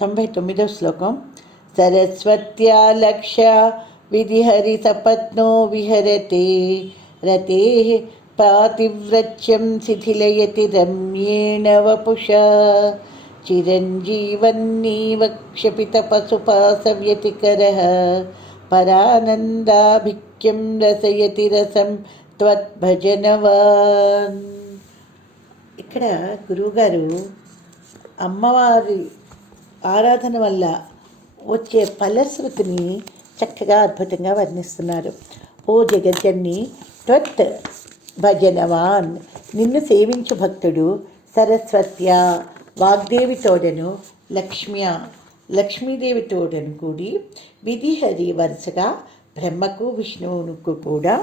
99వ శ్లోకం. సరస్వత్యా లక్ష విధిహరి సపత్నో విహరతే రతే పాతివ్రత్యం శిథిలయతి రమ్యేణ వపుష చిరంజీవన్నీవ క్షపిత పశుపాసవ్యతికరః పరానందాభిక్యం రసయతి రసం త్వద్భజనవాన్. ఇక్కడ గురువుగారు అమ్మవారి ఆరాధన వల్ల వచ్చే ఫలశ్రుతిని చక్కగా అద్భుతంగా వర్ణిస్తున్నారు. ఓ జగజ్జన్ని త్వత్ భజనవాన్, నిన్ను సేవించు భక్తుడు సరస్వత్య వాగ్దేవి తోడను లక్ష్మీదేవి తోడను కూడి విధిహరి వరుసగా బ్రహ్మకు విష్ణువుకు కూడా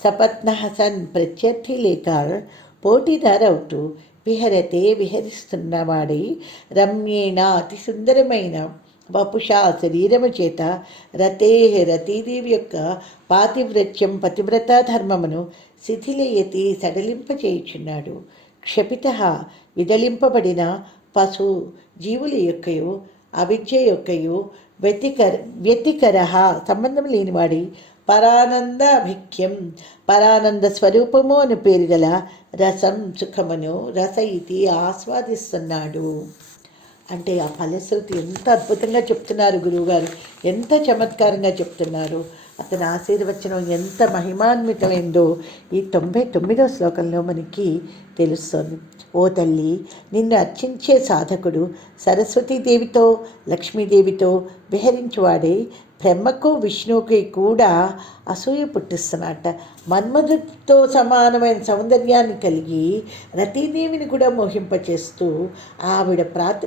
సపత్న సన్ ప్రత్యర్థి లేక పోటీదారవుతూ విహరతే విహరిస్తున్నవాడై రమ్యేణ అతి సుందరమైన వపుషా శరీరము చేత రతే రతీదేవి యొక్క పాతివ్రత్యం పతివ్రత ధర్మమును శిథిలయతి సడలింపచేయుచున్నాడు. క్షపిత విదలింపబడిన పశు జీవుల యొక్కయు అవిద్య యొక్కయు వ్యతికర సంబంధం లేనివాడి పరానందాభిఖ్యం పరానంద స్వరూపము అని పేరు గల రసం సుఖమును రసయితి ఆస్వాదిస్తున్నాడు. అంటే ఆ ఫలశ్రుతి ఎంత అద్భుతంగా చెప్తున్నారు గురువుగారు, ఎంత చమత్కారంగా చెప్తున్నారు. అతని ఆశీర్వచనం ఎంత మహిమాన్వితమైందో ఈ 99వ శ్లోకంలో మనకి తెలుస్తోంది. ఓ తల్లి, నిన్ను అర్చించే సాధకుడు సరస్వతీదేవితో లక్ష్మీదేవితో విహరించువాడే బ్రహ్మకు విష్ణువుకి కూడా అసూయ పుట్టిస్తున్నట్ట. మన్మధుడితో సమానమైన సౌందర్యాన్ని కలిగి రతీదేవిని కూడా మోహింపచేస్తూ ఆవిడ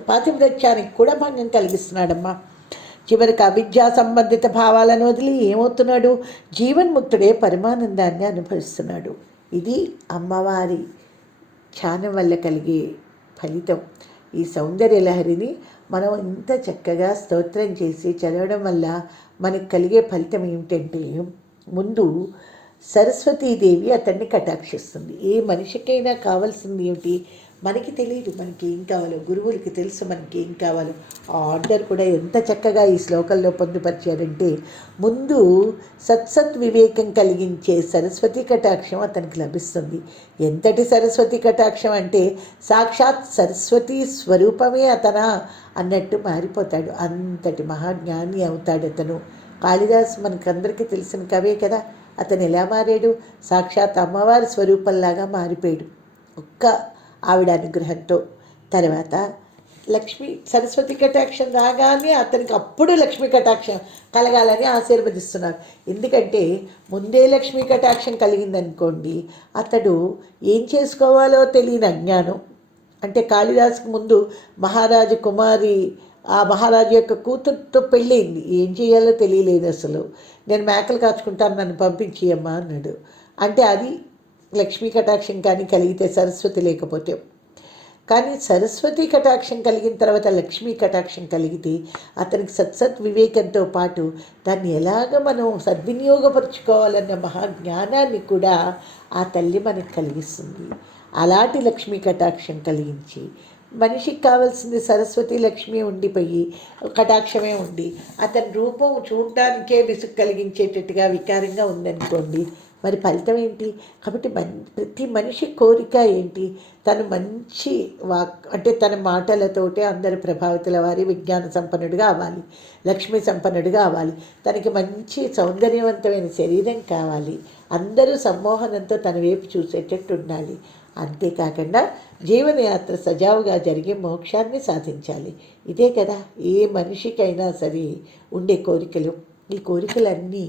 పాతివ్రత్యానికి కూడా భంగం కలిగిస్తున్నాడమ్మా. చివరికి అవిద్యా సంబంధిత భావాలను వదిలి ఏమవుతున్నాడు? జీవన్ముక్తుడే పరమానందాన్ని అనుభవిస్తున్నాడు. ఇది అమ్మవారి ధ్యానం వల్ల కలిగే ఫలితం. ఈ సౌందర్య లహరిని మనం ఇంత చక్కగా స్తోత్రం చేసి చదవడం వల్ల మనకు కలిగే ఫలితం ఏమిటంటే, ముందు సరస్వతీదేవి అతన్ని కటాక్షిస్తుంది. ఏ మనిషికైనా కావాల్సింది ఏమిటి? మనకి తెలియదు మనకి ఏం కావాలో, గురువులకి తెలుసు మనకి ఏం కావాలో. ఆ ఆర్డర్ కూడా ఎంత చక్కగా ఈ శ్లోకంలో పొందుపరిచారంటే, ముందు సత్సత్ వివేకం కలిగించే సరస్వతి కటాక్షం అతనికి లభిస్తుంది. ఎంతటి సరస్వతి కటాక్షం అంటే సాక్షాత్ సరస్వతి స్వరూపమే అతనా అన్నట్టు మారిపోతాడు. అంతటి మహాజ్ఞాని అవుతాడు అతను. కాళిదాస్ మనకందరికీ తెలిసిన కవే కదా. అతను ఎలా మారాడు? సాక్షాత్ అమ్మవారి స్వరూపంలాగా మారిపోయాడు ఒక్క ఆవిడ అనుగ్రహంతో. తర్వాత సరస్వతి కటాక్షం రాగానే అతనికి అప్పుడు లక్ష్మీ కటాక్షం కలగాలని ఆశీర్వదిస్తున్నారు. ఎందుకంటే ముందే లక్ష్మీ కటాక్షం కలిగిందనుకోండి, అతడు ఏం చేసుకోవాలో తెలియని అజ్ఞానం. అంటే కాళిదాసుకు ముందు మహారాజు కుమారి, ఆ మహారాజు యొక్క కూతురుతో పెళ్ళయింది. ఏం చేయాలో తెలియలేదు అసలు. నేను మేకలు కాచుకుంటాను, నన్ను పంపించి అమ్మా అన్నాడు. అంటే అది లక్ష్మీ కటాక్షం కానీ కలిగితే, సరస్వతి లేకపోతే. కానీ సరస్వతి కటాక్షం కలిగిన తర్వాత లక్ష్మీ కటాక్షం కలిగితే అతనికి సత్సత్ వివేకంతో పాటు దాన్ని ఎలాగ మనం సద్వినియోగపరుచుకోవాలన్న మహాజ్ఞానాన్ని కూడా ఆ తల్లి మనకు కలిగిస్తుంది. అలాంటి లక్ష్మీ కటాక్షం కలిగించి, మనిషికి కావాల్సింది సరస్వతి లక్ష్మి ఉండిపోయి కటాక్షమే ఉండి అతని రూపం చూడడానికే విసుగు కలిగించేటట్టుగా వికారంగా ఉందనుకోండి, మరి ఫలితం ఏంటి? కాబట్టి ప్రతి మనిషి కోరిక ఏంటి? తను మంచి అంటే తన మాటలతోటే అందరు ప్రభావితుల వారి విజ్ఞాన సంపన్నుడిగా అవ్వాలి, లక్ష్మీ సంపన్నుడిగా అవ్వాలి, తనకి మంచి సౌందర్యవంతమైన శరీరం కావాలి, అందరూ సమ్మోహనంతో తన వైపు చూసేటట్టు ఉండాలి. అంతేకాకుండా జీవనయాత్ర సజావుగా జరిగే మోక్షాన్ని సాధించాలి. ఇదే కదా ఏ మనిషికైనా సరే ఉండే కోరికలు. ఈ కోరికలన్నీ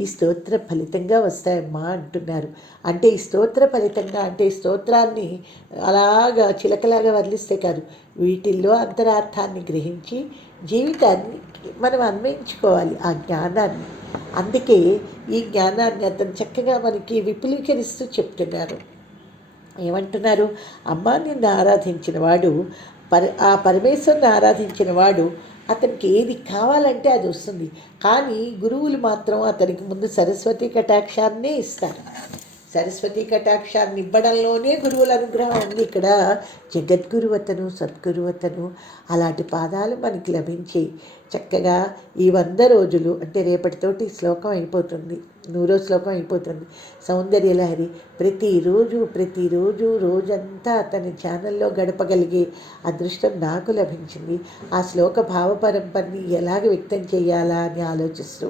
ఈ స్తోత్ర ఫలితంగా వస్తాయమ్మా అంటున్నారు. అంటే ఈ స్తోత్ర ఫలితంగా అంటే ఈ స్తోత్రాన్ని అలాగా చిలకలాగా వర్లిస్తే కాదు, వీటిల్లో అంతరార్థాన్ని గ్రహించి జీవితాన్ని మనం అన్వయించుకోవాలి ఆ జ్ఞానాన్ని. అందుకే ఈ జ్ఞానాన్ని అతను చక్కగా మనకి విపులీకరిస్తూ చెప్తున్నారు. ఏమంటున్నారు? అమ్మ నిన్ను ఆరాధించిన వాడు ఆ పరమేశ్వరుని ఆరాధించిన వాడు అతనికి ఏది కావాలంటే అది వస్తుంది. కానీ గురువులు మాత్రం అతనికి ముందు సరస్వతి కటాక్షాన్నే ఇస్తారు. సరస్వతి కటాక్షాన్ని ఇవ్వడంలోనే గురువుల అనుగ్రహం ఉంది. ఇక్కడ జగద్గురువతను, సద్గురువతను అలాంటి పాదాలు మనకి లభించి చక్కగా ఈ 100 రోజులు అంటే రేపటితోటి శ్లోకం అయిపోతుంది, 100వ శ్లోకం అయిపోతుంది. సౌందర్యలహరి ప్రతిరోజు రోజంతా అతని ఛానల్లో గడపగలిగే అదృష్టం నాకు లభించింది. ఆ శ్లోక భావపరంపరని ఎలాగ వ్యక్తం చేయాలా అని ఆలోచిస్తూ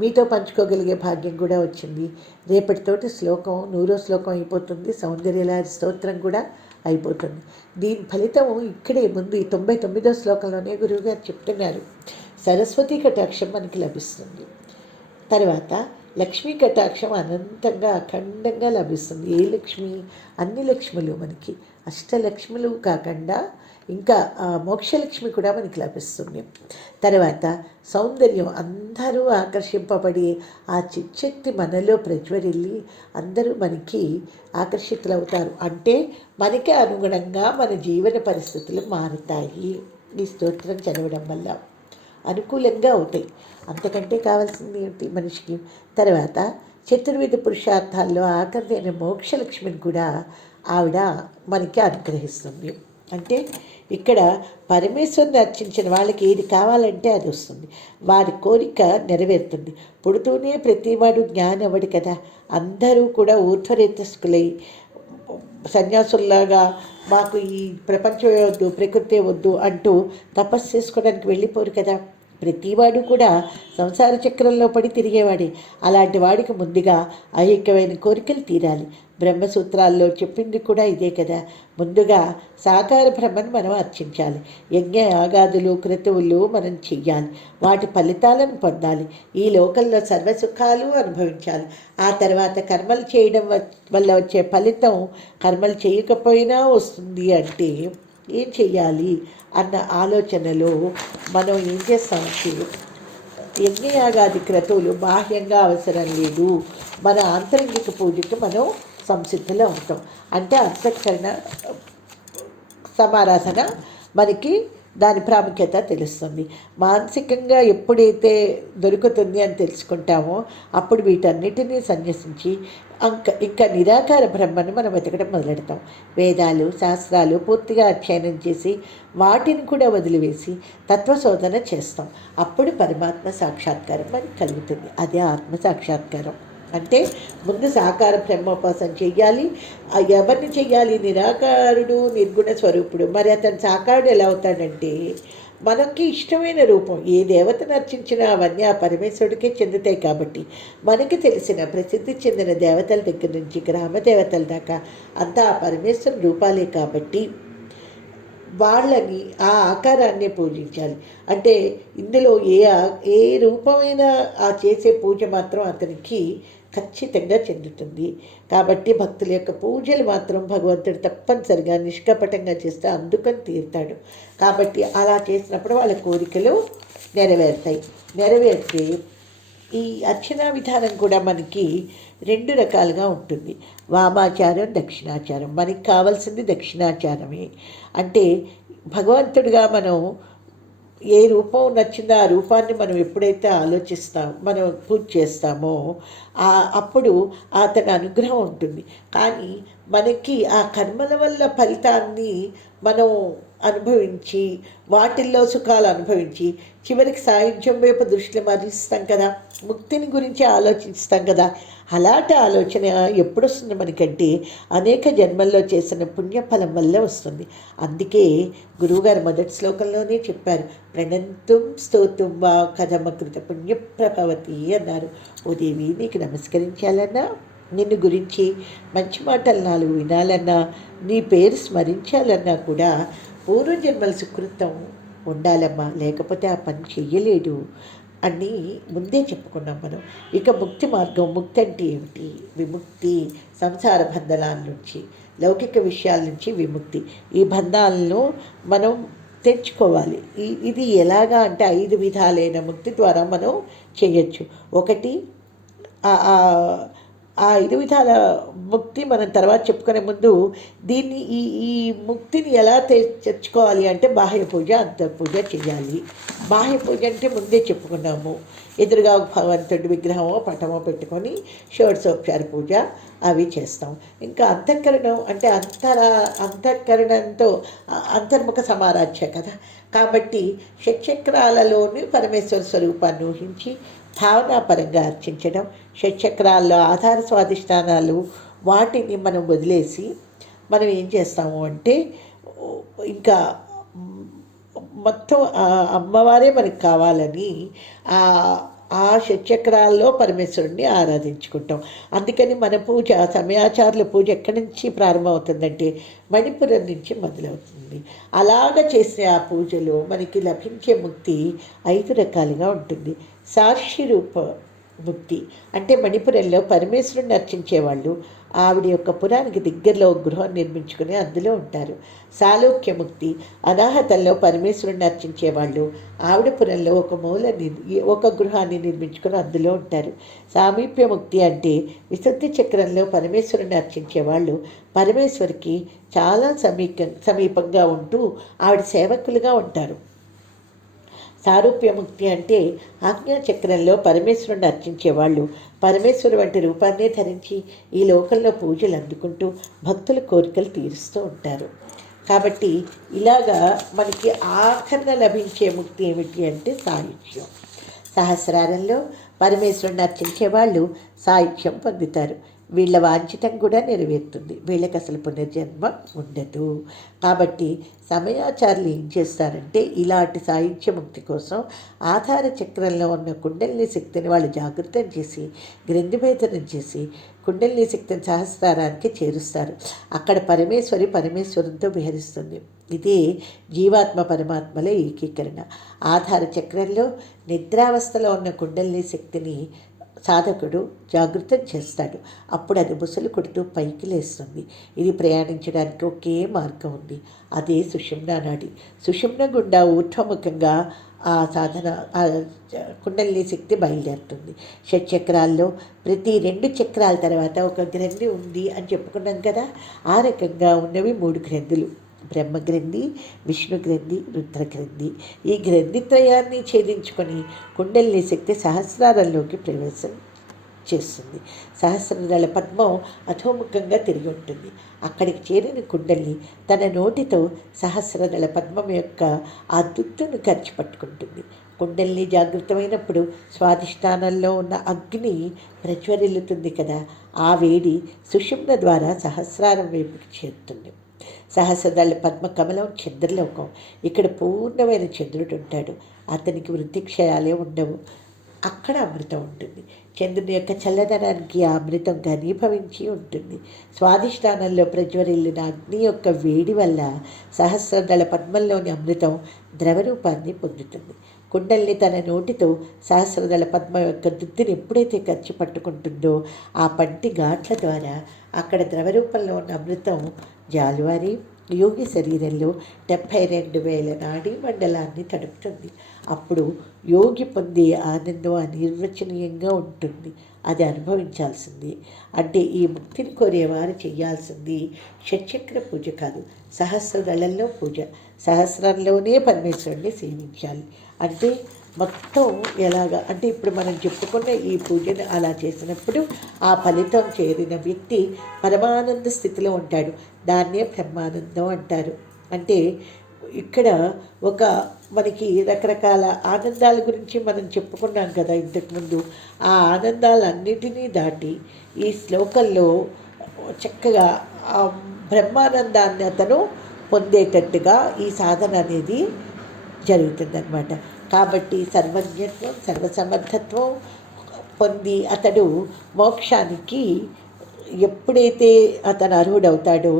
మీతో పంచుకోగలిగే భాగ్యం కూడా వచ్చింది. రేపటితోటి శ్లోకం 100వ శ్లోకం అయిపోతుంది, సౌందర్యలహరి స్తోత్రం కూడా అయిపోతుంది. దీని ఫలితం ఇక్కడే ముందు ఈ 99వ శ్లోకంలోనే గురువుగారు చెప్తున్నారు. సరస్వతి కటాక్షం మనకి లభిస్తుంది. తర్వాత లక్ష్మీ కటాక్షం అనంతంగా అఖండంగా లభిస్తుంది. ఏ లక్ష్మి? అన్ని లక్ష్ములు మనకి, అష్టలక్ష్ములు కాకుండా ఇంకా మోక్షలక్ష్మి కూడా మనకి లభిస్తుంది. తర్వాత సౌందర్యం, అందరూ ఆకర్షింపబడి ఆ చిచ్చక్తి మనలో ప్రజ్వరిల్లి అందరూ మనకి ఆకర్షితులవుతారు. అంటే మనకి అనుగుణంగా మన జీవన పరిస్థితులు మారుతాయి ఈ స్తోత్రం చదవడం వల్ల, అనుకూలంగా అవుతాయి. అంతకంటే కావాల్సింది ఏంటి మనిషికి? తర్వాత చతుర్విధ పురుషార్థాల్లో ఆఖరిదైన మోక్షలక్ష్మిని కూడా ఆవిడ మనకి అనుగ్రహిస్తుంది. అంటే ఇక్కడ పరమేశ్వరుని అర్చించిన వాళ్ళకి ఏది కావాలంటే అది వస్తుంది, వారి కోరిక నెరవేరుతుంది. పుడుతూనే ప్రతివాడు జ్ఞానం అవ్వడు కదా. అందరూ కూడా ఊర్ధ్వరేతస్కులై సన్యాసుల్లాగా మాకు ఈ ప్రపంచమే వద్దు, ప్రకృతే వద్దు అంటూ తపస్సు చేసుకోవడానికి వెళ్ళిపోరు కదా. ప్రతివాడు కూడా సంసార చక్రంలో పడి తిరిగేవాడే. అలాంటి వాడికి ముందుగా ఐహికమైన కోరికలు తీరాలి. బ్రహ్మసూత్రాల్లో చెప్పింది కూడా ఇదే కదా. ముందుగా సాకార బ్రహ్మను మనం అర్చించాలి. యజ్ఞ యాగాదులు క్రతువులు మనం చెయ్యాలి, వాటి ఫలితాలను పొందాలి. ఈ లోకంలో సర్వసుఖాలు అనుభవించాలి. ఆ తర్వాత కర్మలు చేయడం వల్ల వచ్చే ఫలితం కర్మలు చేయకపోయినా వస్తుంది. అంటే ఏం చెయ్యాలి అన్న ఆలోచనలో మనం ఏం చేస్తామంటే యజ్ఞయాగాది క్రతువులు బాహ్యంగా అవసరం లేదు, మన ఆంతరంగిక పూజకి మనం సంసిద్ధులు అవుతాం. అంటే అంతఃకరణ సమారాధన మనకి దాని ప్రాముఖ్యత తెలుస్తుంది. మానసికంగా ఎప్పుడైతే దొరుకుతుంది అని తెలుసుకుంటామో అప్పుడు వీటన్నిటినీ సన్యసించి ఇంకా నిరాకార బ్రహ్మను మనం వెతకడం మొదలెడతాం. వేదాలు శాస్త్రాలు పూర్తిగా అధ్యయనం చేసి వాటిని కూడా వదిలివేసి తత్వశోధన చేస్తాం. అప్పుడు పరమాత్మ సాక్షాత్కారం మనకి కలుగుతుంది. అదే ఆత్మ సాక్షాత్కారం. అంటే ముందు సాకార బ్రహ్మోపాసన చెయ్యాలి. ఎవరిని చెయ్యాలి? నిరాకారుడు నిర్గుణ స్వరూపుడు. మరి అతను సాకారుడు ఎలా అవుతాడంటే మనకి ఇష్టమైన రూపం, ఏ దేవతను అర్చించినా అవన్నీ ఆ పరమేశ్వరుడికే చెందుతాయి. కాబట్టి మనకి తెలిసిన ప్రసిద్ధి చెందిన దేవతల దగ్గర నుంచి గ్రామ దేవతల దాకా అంతా ఆ పరమేశ్వరుని రూపాలే. కాబట్టి వాళ్ళని ఆ ఆకారాన్నే పూజించాలి. అంటే ఇందులో ఏ రూపమైన ఆ చేసే పూజ మాత్రం అతనికి ఖచ్చితంగా చెందుతుంది. కాబట్టి భక్తుల యొక్క పూజలు మాత్రం భగవంతుడు తప్పనిసరిగా నిష్కపటంగా చేస్తే అందుకని తీరుతాడు. కాబట్టి అలా చేసినప్పుడు వాళ్ళ కోరికలు నెరవేరితే ఈ అర్చనా విధానం కూడా మనకి 2 రకాలుగా ఉంటుంది. వామాచారం, దక్షిణాచారం. మనకి కావాల్సింది దక్షిణాచారమే. అంటే భగవంతుడిగా మనం ఏ రూపం నచ్చిందో ఆ రూపాన్ని మనం ఎప్పుడైతే మనం పూజ చేస్తామో అప్పుడు అతని అనుగ్రహం ఉంటుంది. కానీ మనకి ఆ కర్మల వల్ల ఫలితాన్ని మనం అనుభవించి వాటిల్లో సుఖాలు అనుభవించి చివరికి సాయుధ్యం వైపు దృష్టిని మరిస్తాం కదా, ముక్తిని గురించి ఆలోచిస్తాం కదా. అలాంటి ఆలోచన ఎప్పుడు వస్తుంది మనకంటే అనేక జన్మల్లో చేసిన పుణ్యఫలం వల్ల వస్తుంది. అందుకే గురువుగారు మొదటి శ్లోకంలోనే చెప్పారు, ప్రణంతుం స్తోతుం వా కథమకృత పుణ్యప్రభవతి అన్నారు. ఓ దేవి, నీకు నమస్కరించాలన్నా, నిన్ను గురించి మంచి మాటలు 4 వినాలన్నా, నీ పేరు స్మరించాలన్నా కూడా పూర్వజన్మల సుకృతం ఉండాలమ్మా, లేకపోతే ఆ పని చెయ్యలేడు అని ముందే చెప్పుకున్నాం మనం. ఇక ముక్తి మార్గం. ముక్తి అంటే ఏమిటి? విముక్తి. సంసార బంధనాల నుంచి, లౌకిక విషయాల నుంచి విముక్తి. ఈ బంధాలను మనం తెచ్చుకోవాలి. ఇది ఎలాగా అంటే 5 విధాలైన ముక్తి ద్వారా మనం చేయొచ్చు. ఒకటి ఆ 5 విధాల ముక్తి మనం తర్వాత చెప్పుకునే ముందు దీన్ని ఈ ఈ ముక్తిని ఎలా తెచ్చుకోవాలి అంటే బాహ్య పూజ అంతఃపూజ చేయాలి. బాహ్య పూజ అంటే ముందే చెప్పుకున్నాము, ఎదురుగా భగవంతుడి విగ్రహమో పటమో పెట్టుకొని షోడశోపచార పూజ అవి చేస్తాం. ఇంకా అంతఃకరణం అంటే అంతఃకరణంతో అంతర్ముఖ సమారాధ్య కదా. కాబట్టి షట్చక్రాలలోని పరమేశ్వర స్వరూపాన్ని ఊహించి భావనాపరంగా అర్చించడం, షట్చక్రాల్లో ఆధార స్వాధిష్టానాలు వాటిని మనం వదిలేసి మనం ఏం చేస్తాము అంటే ఇంకా మొత్తం అమ్మవారే మనకు కావాలని ఆ షట్చక్రాల్లో పరమేశ్వరుణ్ణి ఆరాధించుకుంటాం. అందుకని మన పూజ సమయాచారుల పూజ ఎక్కడి నుంచి ప్రారంభమవుతుందంటే మణిపురం నుంచి మొదలవుతుంది. అలాగ చేసే ఆ పూజలో మనకి లభించే ముక్తి 5 రకాలుగా ఉంటుంది. సాక్షి రూప ముక్తి అంటే మణిపురంలో పరమేశ్వరుని అర్చించేవాళ్ళు ఆవిడ యొక్క పురానికి దగ్గరలో ఒక గృహం నిర్మించుకుని అందులో ఉంటారు. సాలోక్యముక్తి అనాహతంలో పరమేశ్వరుని అర్చించేవాళ్ళు ఆవిడపురంలో ఒక గృహాన్ని నిర్మించుకుని అందులో ఉంటారు. సామీప్యముక్తి అంటే విశుద్ధి చక్రంలో పరమేశ్వరుని అర్చించేవాళ్ళు పరమేశ్వరికి చాలా సమీపంగా ఉంటూ ఆవిడ సేవకులుగా ఉంటారు. సారూప్యముక్తి అంటే ఆజ్ఞాచక్రంలో పరమేశ్వరుని అర్చించేవాళ్ళు పరమేశ్వరు వంటి రూపాన్నే ధరించి ఈ లోకంలో పూజలు అందుకుంటూ భక్తుల కోరికలు తీరుస్తూ ఉంటారు. కాబట్టి ఇలాగా మనకి ఆఖరణ లభించే ముక్తి ఏమిటి అంటే సాయుధ్యం. సహస్రారంలో పరమేశ్వరుని అర్చించే వాళ్ళు సాయుధ్యం పొందుతారు. వీళ్ళ వాంఛితం కూడా నెరవేరుతుంది, వీళ్ళకి అసలు పునర్జన్మ ఉండదు. కాబట్టి సమయాచారులు ఏం చేస్తారంటే ఇలాంటి సాయుధ్య ముక్తి కోసం ఆధార చక్రంలో ఉన్న కుండలిని శక్తిని వాళ్ళు జాగృతం చేసి గ్రంథిభేదనం చేసి కుండలిని శక్తిని సహస్రారానికి చేరుస్తారు. అక్కడ పరమేశ్వరంతో విహరిస్తుంది. ఇదే జీవాత్మ పరమాత్మల ఏకీకరణ. ఆధార చక్రంలో నిద్రావస్థలో ఉన్న కుండలిని శక్తిని సాధకుడు జాగృతం చేస్తాడు. అప్పుడు అది బుసలు కొడుతూ పైకి లేస్తుంది. ఇది ప్రయాణించడానికి ఒకే మార్గం ఉంది, అదే సుషుమ్నా నాడి. సుషుమ్న గుండా ఊర్ధ్వముఖంగా ఆ సాధన కుండలిని శక్తి బయలుదేరుతుంది. షట్చక్రాల్లో ప్రతి 2 చక్రాల తర్వాత ఒక గ్రంథి ఉంది అని చెప్పుకున్నాం కదా. ఆ రకంగా ఉన్నవి 3 గ్రంథులు: బ్రహ్మగ్రంథి, విష్ణు గ్రంథి, రుద్రగ్రంథి. ఈ గ్రంథిత్రయాన్ని ఛేదించుకొని కుండలిని శక్తి సహస్రారంలోకి ప్రవేశం చేస్తుంది. సహస్రదళ పద్మం అధోముఖంగా తిరిగి ఉంటుంది. అక్కడికి చేరిన కుండలిని తన నోటితో సహస్రదళ పద్మం యొక్క ఆ దుత్తును ఖర్చు పట్టుకుంటుంది. కుండలిని జాగృతమైనప్పుడు స్వాధిష్టానంలో ఉన్న అగ్ని ప్రజ్వరిల్లుతుంది కదా. ఆ వేడి సుషుమ్న ద్వారా సహస్రారం వైపుకి చేరుతుంది. సహస్రదళ పద్మ కమలం చంద్రలోకం. ఇక్కడ పూర్ణమైన చంద్రుడు ఉంటాడు. అతనికి వృద్ధిక్షయాలే ఉండవు. అక్కడ అమృతం ఉంటుంది. చంద్రుని యొక్క చల్లదనానికి ఆ అమృతం ఘనీభవించి ఉంటుంది. స్వాధిష్టానంలో ప్రజ్వరిల్లిన అగ్ని యొక్క వేడి వల్ల సహస్రదళ పద్మంలోని అమృతం ద్రవరూపాన్ని పొందుతుంది. కుండలిని తన నోటితో సహస్రదళ పద్మ యొక్క దుద్దిని ఎప్పుడైతే ఖర్చు పట్టుకుంటుందో ఆ పంటి ఘాట్ల ద్వారా అక్కడ ద్రవరూపంలో ఉన్న అమృతం జాలువారి యోగి శరీరంలో 72,000 నాడీ మండలాన్ని తడుపుతుంది. అప్పుడు యోగి పొందే ఆనందం అనిర్వచనీయంగా ఉంటుంది. అది అనుభవించాల్సింది. అంటే ఈ ముక్తిని కోరేవారు చేయాల్సింది షట్చక్ర పూజ కాదు, సహస్రదళంలో పూజ. సహస్రంలోనే పరమేశ్వరుణ్ణి సేవించాలి. అంటే మొత్తం ఎలాగా అంటే ఇప్పుడు మనం చెప్పుకున్న ఈ పూజను అలా చేసినప్పుడు ఆ ఫలితం చేరిన వ్యక్తి పరమానంద స్థితిలో ఉంటాడు. దాన్నే బ్రహ్మానందం అంటారు. అంటే ఇక్కడ మనకి రకరకాల ఆనందాల గురించి మనం చెప్పుకున్నాం కదా ఇంతకుముందు. ఆ ఆనందాలన్నిటినీ దాటి ఈ శ్లోకంలో చక్కగా బ్రహ్మానందాన్ని అతను పొందేటట్టుగా ఈ సాధన అనేది జరుగుతుందన్నమాట. కాబట్టి సర్వజ్ఞత్వం సర్వసమర్థత్వం పొంది అతడు మోక్షానికి ఎప్పుడైతే అతను అర్హుడవుతాడో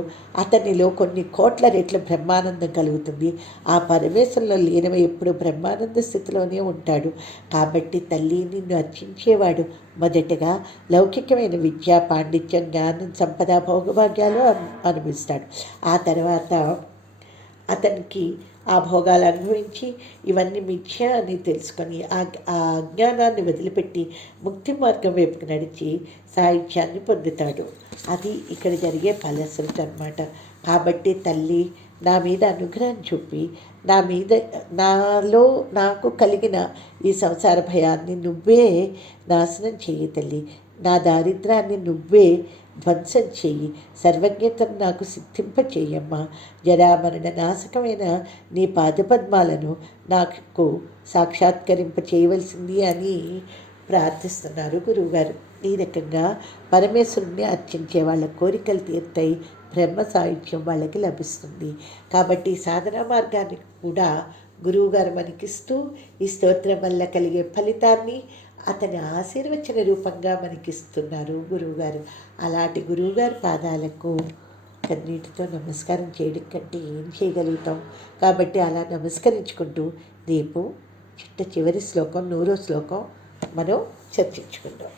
అతనిలో కొన్ని కోట్ల రెట్ల బ్రహ్మానందం కలుగుతుంది. ఆ పరమేశ్వరంలో లీనమై ఎప్పుడు బ్రహ్మానంద స్థితిలోనే ఉంటాడు. కాబట్టి తల్లి నిన్ను అర్చించేవాడు మొదటగా లౌకికమైన విద్య, పాండిత్యం, జ్ఞానం, సంపద, భోగభాగ్యాలు అనుభవిస్తాడు. ఆ తర్వాత అతనికి ఆ భోగాలు అనుభవించి ఇవన్నీ మిథ్య అని తెలుసుకొని ఆ అజ్ఞానాన్ని వదిలిపెట్టి ముక్తి మార్గం వైపుకు నడిచి సాహిత్యాన్ని పొందుతాడు. అది ఇక్కడ జరిగే ఫలశ్రుతి అన్నమాట. కాబట్టి తల్లి నా మీద అనుగ్రహం చూపి నాలో నాకు కలిగిన ఈ సంసార భయాన్ని నువ్వే నాశనం చెయ్యి తల్లి. నా దారిద్రాన్ని నువ్వే ధ్వంసం చెయ్యి. సర్వజ్ఞతను నాకు సిద్ధింప చెయ్యమ్మా. జరామరణ నాశకమైన నీ పాదపద్మాలను నాకు సాక్షాత్కరింప చేయవలసింది అని ప్రార్థిస్తున్నారు గురువుగారు. ఈ రకంగా పరమేశ్వరుణ్ణి అర్చించే వాళ్ళ కోరికలు తీరుతాయి, బ్రహ్మ సాహిత్యం వాళ్ళకి లభిస్తుంది. కాబట్టి సాధనా మార్గాన్ని కూడా గురువుగారు మనకిస్తూ ఈ స్తోత్రం వల్ల కలిగే ఫలితాన్ని అతని ఆశీర్వచన రూపంగా మనకిస్తున్నారు గురువుగారు. అలాంటి గురువుగారి పాదాలకు కన్నీటితో నమస్కారం చేయడం కంటే ఏం చేయగలుగుతాం? కాబట్టి అలా నమస్కరించుకుంటూ రేపు చిట్ట చివరి శ్లోకం 100వ శ్లోకం మనం చర్చించుకుందాం.